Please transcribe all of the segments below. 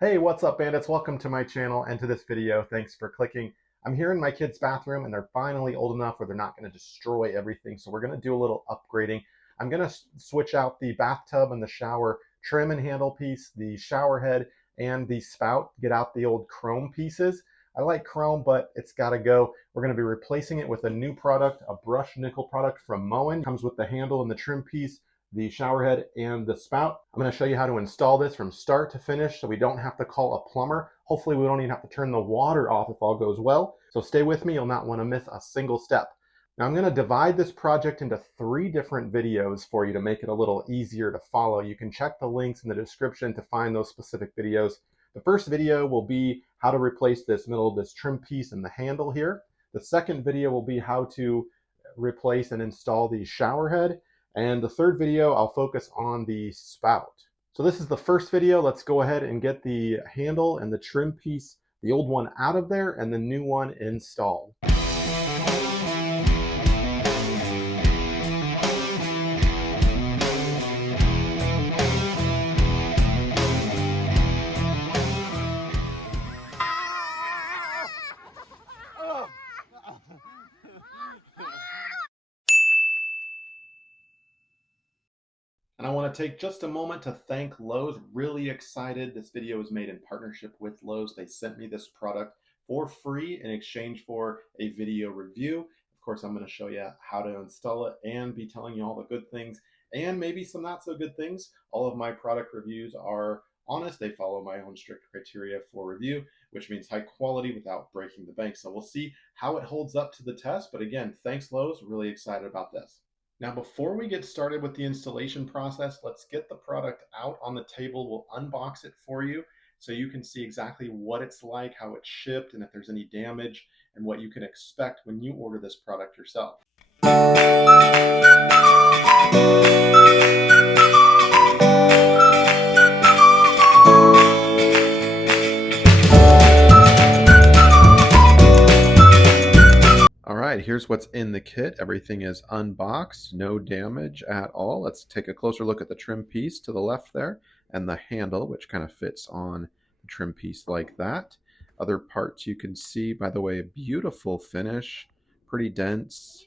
Hey, what's up, bandits? Welcome to my channel and to this video. Thanks for clicking. I'm here in my kid's bathroom and they're finally old enough where they're not going to destroy everything. So we're going to do a little upgrading. I'm going to switch out the bathtub and the shower trim and handle piece, the shower head, and the spout. Get out the old chrome pieces. I like chrome, but it's got to go. We're going to be replacing it with a new product, a brushed nickel product from Moen. Comes with the handle and the trim piece, the shower head, and the spout. I'm going to show you how to install this from start to finish so we don't have to call a plumber. Hopefully we don't even have to turn the water off if all goes well. So stay with me, you'll not want to miss a single step. Now I'm going to divide this project into 3 different videos for you to make it a little easier to follow. You can check the links in the description to find those specific videos. The first video will be how to replace this middle of this trim piece and the handle here. The second video will be how to replace and install the shower head. And the third video, I'll focus on the spout. So this is the first video. Let's go ahead and get the handle and the trim piece, the old one out of there and the new one installed. And I want to take just a moment to thank Lowe's. Really excited. This video was made in partnership with Lowe's. They sent me this product for free in exchange for a video review. Of course, I'm going to show you how to install it and be telling you all the good things and maybe some not so good things. All of my product reviews are honest. They follow my own strict criteria for review, which means high quality without breaking the bank. So we'll see how it holds up to the test. But again, thanks Lowe's. Really excited about this. Now, before we get started with the installation process, let's get the product out on the table. We'll unbox it for you so you can see exactly what it's like, how it's shipped, and if there's any damage, and what you can expect when you order this product yourself. Here's what's in the kit. Everything is unboxed, no damage at all. Let's take a closer look at the trim piece to the left there and the handle, which kind of fits on the trim piece like that. Other parts you can see, by the way, a beautiful finish, pretty dense,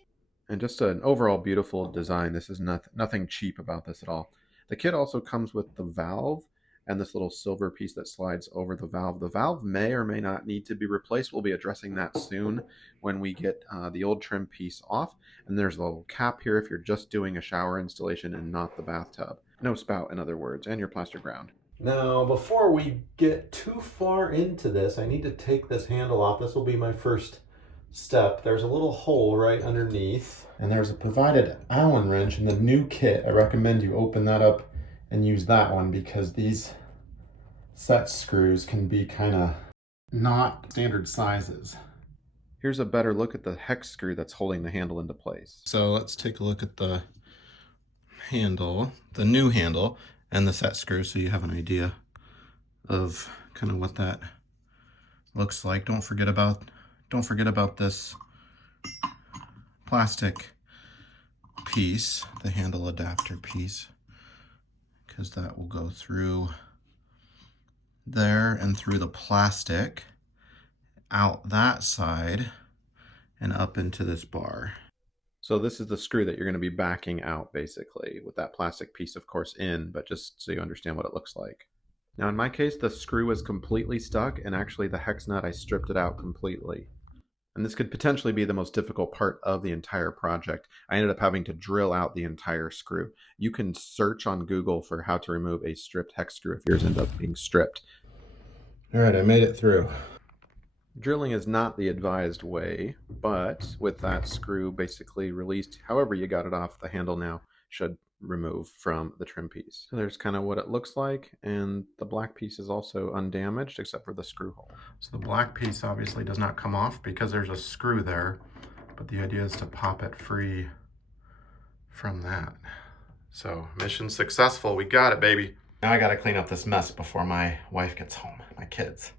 and just an overall beautiful design. This is nothing cheap about this at all. The kit also comes with the valve and this little silver piece that slides over the valve. The valve may or may not need to be replaced. We'll be addressing that soon when we get the old trim piece off. And there's a little cap here if you're just doing a shower installation and not the bathtub. No spout, in other words, and your plaster ground. Now, before we get too far into this, I need to take this handle off. This will be my first step. There's a little hole right underneath, and there's a provided Allen wrench in the new kit. I recommend you open that up and use that one because these set screws can be kind of not standard sizes. Here's a better look at the hex screw that's holding the handle into place. So let's take a look at the handle, the new handle, and the set screw so you have an idea of kind of what that looks like. Don't forget about this plastic piece, the handle adapter piece, because that will go through there and through the plastic, out that side, and up into this bar. So this is the screw that you're going to be backing out, basically, with that plastic piece, of course, in, but just so you understand what it looks like. Now, in my case, the screw was completely stuck, and actually the hex nut, I stripped it out completely. And this could potentially be the most difficult part of the entire project. I ended up having to drill out the entire screw. You can search on Google for how to remove a stripped hex screw if yours ends up being stripped. All right, I made it through. Drilling is not the advised way, but with that screw basically released, however you got it off, the handle now should remove from the trim piece. So there's kind of what it looks like, and the black piece is also undamaged except for the screw hole. So the black piece obviously does not come off because there's a screw there, but the idea is to pop it free from that. So mission successful, we got it, baby. Now I gotta clean up this mess before my wife gets home, my kids.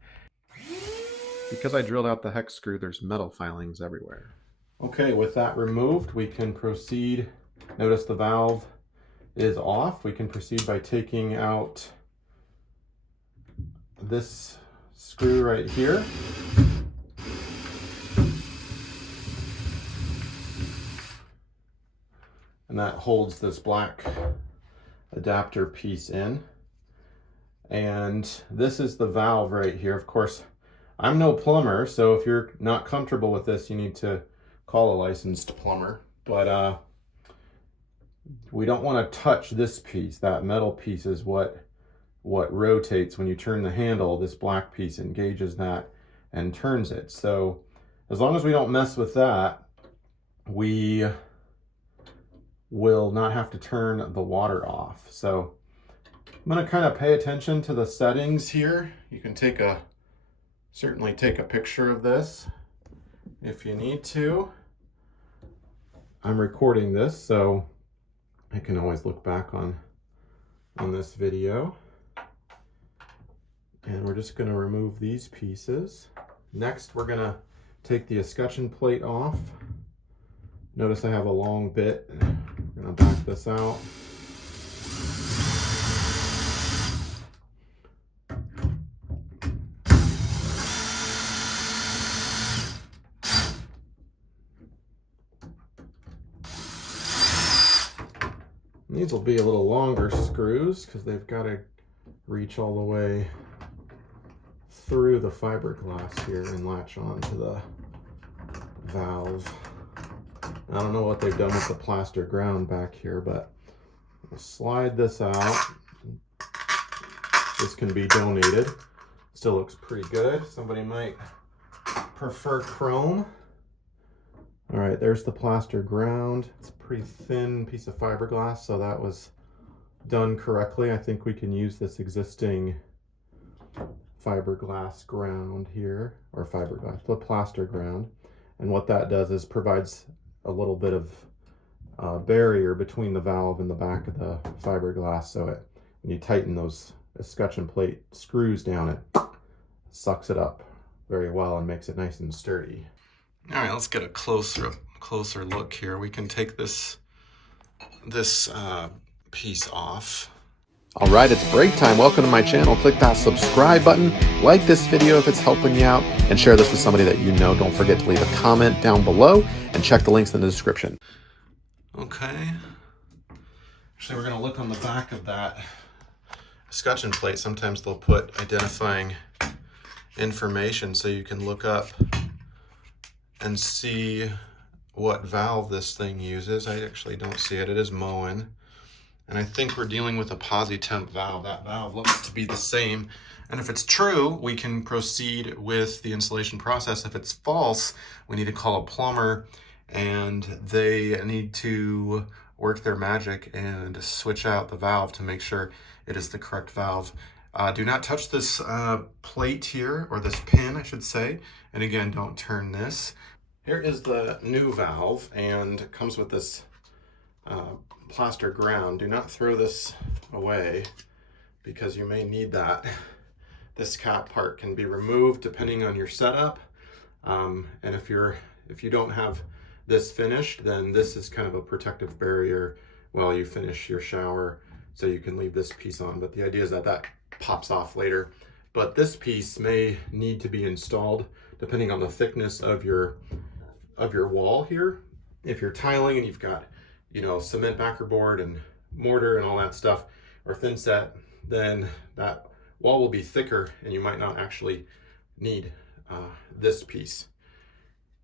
Because I drilled out the hex screw, there's metal filings everywhere. Okay, with that removed, we can proceed. Notice the valve is off. We can proceed by taking out this screw right here. And that holds this black adapter piece in. And this is the valve right here. Of course, I'm no plumber, so if you're not comfortable with this, you need to call a licensed plumber. But we don't want to touch this piece. That metal piece is what rotates when you turn the handle. This black piece engages that and turns it. So as long as we don't mess with that, we will not have to turn the water off. So I'm going to kind of pay attention to the settings here. You can certainly take a picture of this if you need to. I'm recording this, so I can always look back on this video. And we're just going to remove these pieces. Next, we're going to take the escutcheon plate off. Notice I have a long bit. I'm going to back this out. These will be a little longer screws because they've got to reach all the way through the fiberglass here and latch on to the valve. I don't know what they've done with the plaster ground back here, but we'll slide this out. This can be donated. Still looks pretty good. Somebody might prefer chrome. All right, there's the plaster ground. It's a pretty thin piece of fiberglass, so that was done correctly. I think we can use this existing fiberglass ground here, or fiberglass, the plaster ground. And what that does is provides a little bit of barrier between the valve and the back of the fiberglass, so when you tighten those escutcheon plate screws down, it sucks it up very well and makes it nice and sturdy. All right, let's get a closer look here. We can take this piece off. All right, it's break time. Welcome to my channel. Click that subscribe button, like this video if it's helping you out, and share this with somebody that you know. Don't forget to leave a comment down below and check the links in the description. Okay. Actually, we're going to look on the back of that escutcheon plate. Sometimes they'll put identifying information so you can look up and see what valve this thing uses. I actually don't see it. It is Moen. And I think we're dealing with a posi-temp valve. That valve looks to be the same. And if it's true, we can proceed with the installation process. If it's false, we need to call a plumber and they need to work their magic and switch out the valve to make sure it is the correct valve. Do not touch this plate here, or this pin, I should say. And again, don't turn this. Here is the new valve, and it comes with this plaster ground. Do not throw this away because you may need that. This cap part can be removed depending on your setup. And if you don't have this finished, then this is kind of a protective barrier while you finish your shower, so you can leave this piece on. But the idea is that pops off later. But this piece may need to be installed depending on the thickness of your wall here. If you're tiling and you've got, cement backer board and mortar and all that stuff, or thin set, then that wall will be thicker and you might not actually need this piece.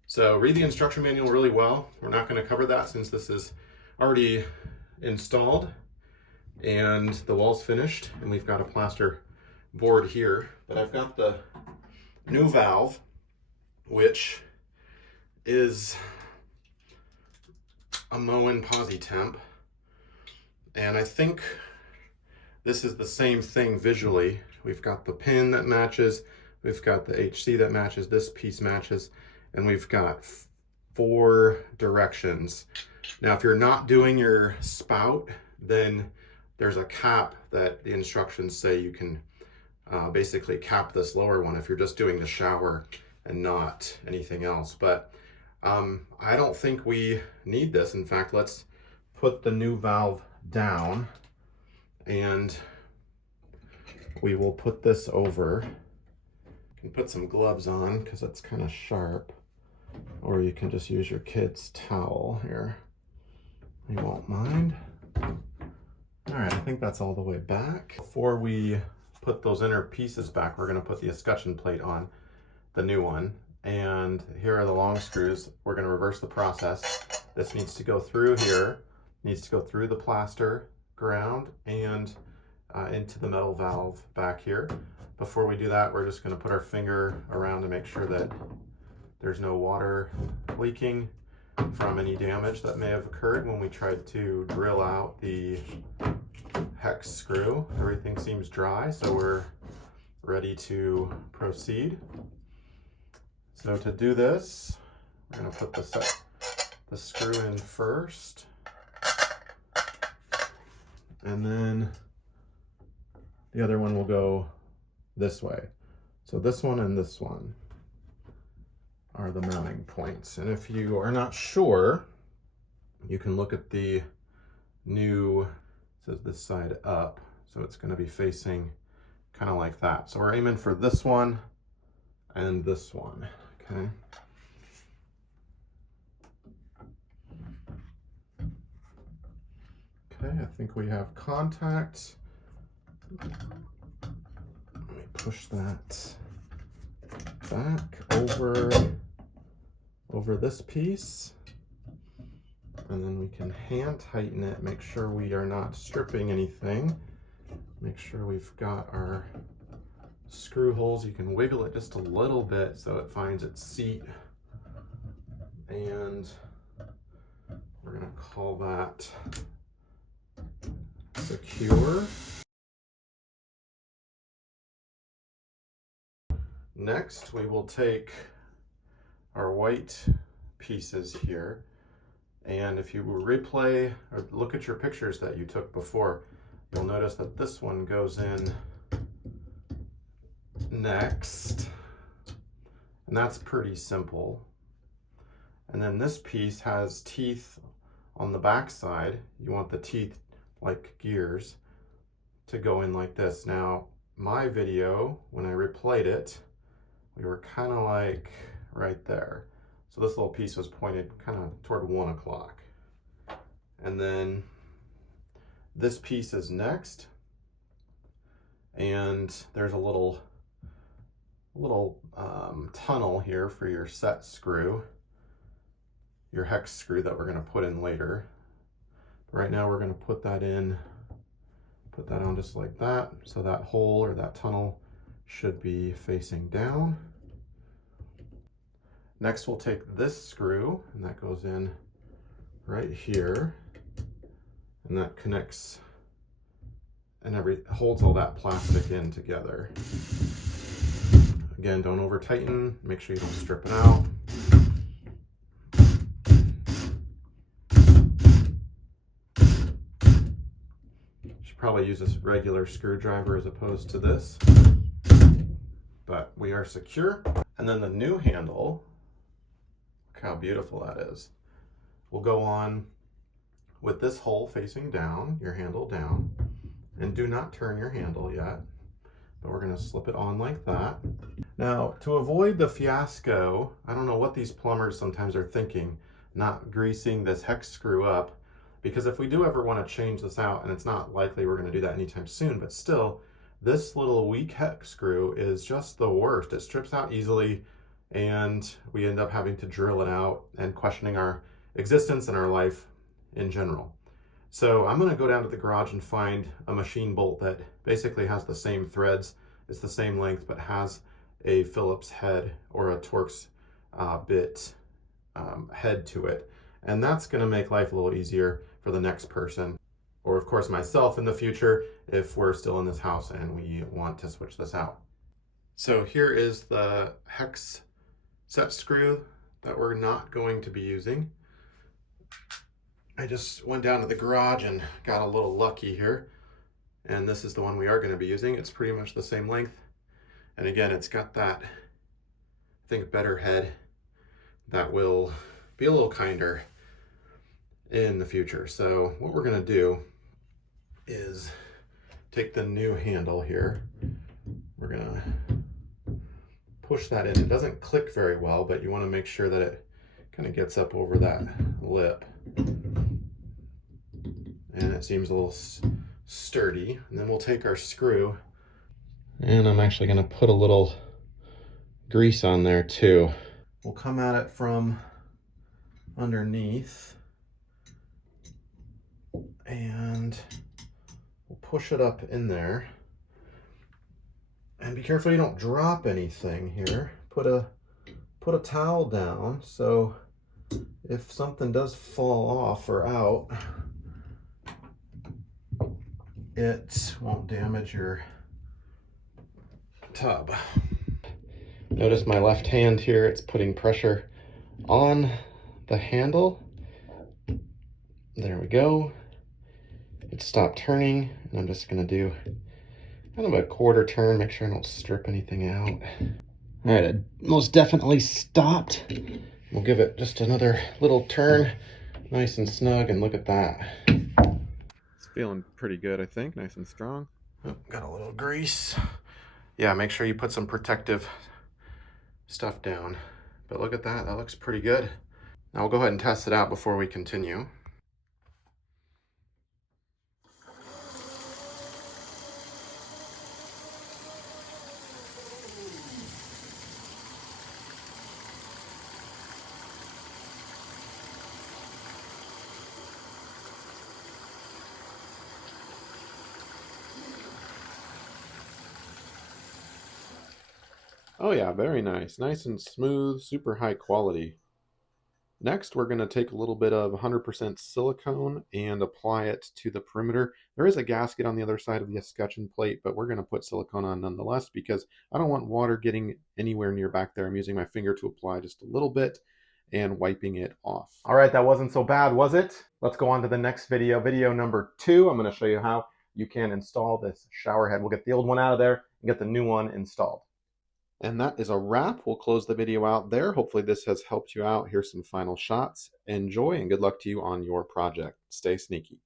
So read the instruction manual really well. We're not going to cover that since this is already installed and the wall's finished and we've got a plaster board here. But I've got the new valve, which is a Moen posi-temp, and I think this is the same thing visually. We've got the pin that matches, we've got the HC that matches, this piece matches, and we've got 4 directions. Now, if you're not doing your spout, then there's a cap that the instructions say you can basically cap this lower one if you're just doing the shower and not anything else. But I don't think we need this. In fact, let's put the new valve down and we will put this over. You can put some gloves on because it's kind of sharp, or you can just use your kid's towel here. You won't mind. All right, I think that's all the way back. Before we put those inner pieces back, we're going to put the escutcheon plate on, the new one. And here are the long screws. We're going to reverse the process. This needs to go through here, needs to go through the plaster ground and into the metal valve back here. Before we do that, we're just going to put our finger around to make sure that there's no water leaking from any damage that may have occurred when we tried to drill out the hex screw. Everything seems dry, so we're ready to proceed. So to do this, we're going to put the screw in first, and then the other one will go this way. So this one and this one are the mounting points. And if you are not sure, you can look at the new, it says this side up, so it's going to be facing kind of like that. So we're aiming for this one and this one, okay? Okay, I think we have contact. Let me push that back over this piece, and then we can hand tighten it, make sure we are not stripping anything, make sure we've got our screw holes. You can wiggle it just a little bit so it finds its seat, and we're going to call that secure. Next, we will take our white pieces here, and if you replay or look at your pictures that you took before, you'll notice that this one goes in next, and that's pretty simple. And then this piece has teeth on the back side. You want the teeth like gears to go in like this. Now, my video, when I replayed it, we were kind of like right there. So this little piece was pointed kind of toward 1 o'clock. And then this piece is next. And there's a little tunnel here for your set screw, your hex screw that we're going to put in later. But right now we're going to put that on just like that. So that hole or that tunnel should be facing down. Next, we'll take this screw, and that goes in right here, and that connects and holds all that plastic in together. Again, don't over tighten, make sure you don't strip it out. Should probably use this regular screwdriver as opposed to this, but we are secure. And then the new handle, look how beautiful that is, will go on with this hole facing down, your handle down, and do not turn your handle yet, but we're going to slip it on like that. Now, to avoid the fiasco, I don't know what these plumbers sometimes are thinking, not greasing this hex screw up, because if we do ever want to change this out, and it's not likely we're going to do that anytime soon, but still, this little weak hex screw is just the worst. It strips out easily, and we end up having to drill it out and questioning our existence and our life in general. So I'm going to go down to the garage and find a machine bolt that basically has the same threads, it's the same length, but has a Phillips head or a Torx bit head to it. And that's going to make life a little easier for the next person, or of course myself in the future, if we're still in this house and we want to switch this out. So here is the hex set screw that we're not going to be using. I just went down to the garage and got a little lucky here, and this is the one we are going to be using. It's pretty much the same length, and again, it's got that, I think, better head that will be a little kinder in the future. So what we're going to do is take the new handle here. We're gonna push that in. It doesn't click very well, but you want to make sure that it kind of gets up over that lip. And it seems a little sturdy. And then we'll take our screw. And I'm actually going to put a little grease on there too. We'll come at it from underneath. And we'll push it up in there. And be careful you don't drop anything here. Put a towel down so if something does fall off or out, it won't damage your tub. Notice my left hand here, it's putting pressure on the handle. There we go. It stopped turning, and I'm just gonna do kind of a quarter turn, make sure I don't strip anything out. All right, it most definitely stopped. We'll give it just another little turn, nice and snug, and look at that. It's feeling pretty good, I think, nice and strong. Oh, got a little grease. Yeah, make sure you put some protective stuff down. But look at that, that looks pretty good. Now we'll go ahead and test it out before we continue. Oh yeah, very nice. Nice and smooth, super high quality. Next, we're going to take a little bit of 100% silicone and apply it to the perimeter. There is a gasket on the other side of the escutcheon plate, but we're going to put silicone on nonetheless because I don't want water getting anywhere near back there. I'm using my finger to apply just a little bit and wiping it off. All right, that wasn't so bad, was it? Let's go on to the next video. Video number 2, I'm going to show you how you can install this shower head. We'll get the old one out of there and get the new one installed. And that is a wrap. We'll close the video out there. Hopefully this has helped you out. Here's some final shots. Enjoy and good luck to you on your project. Stay sneaky.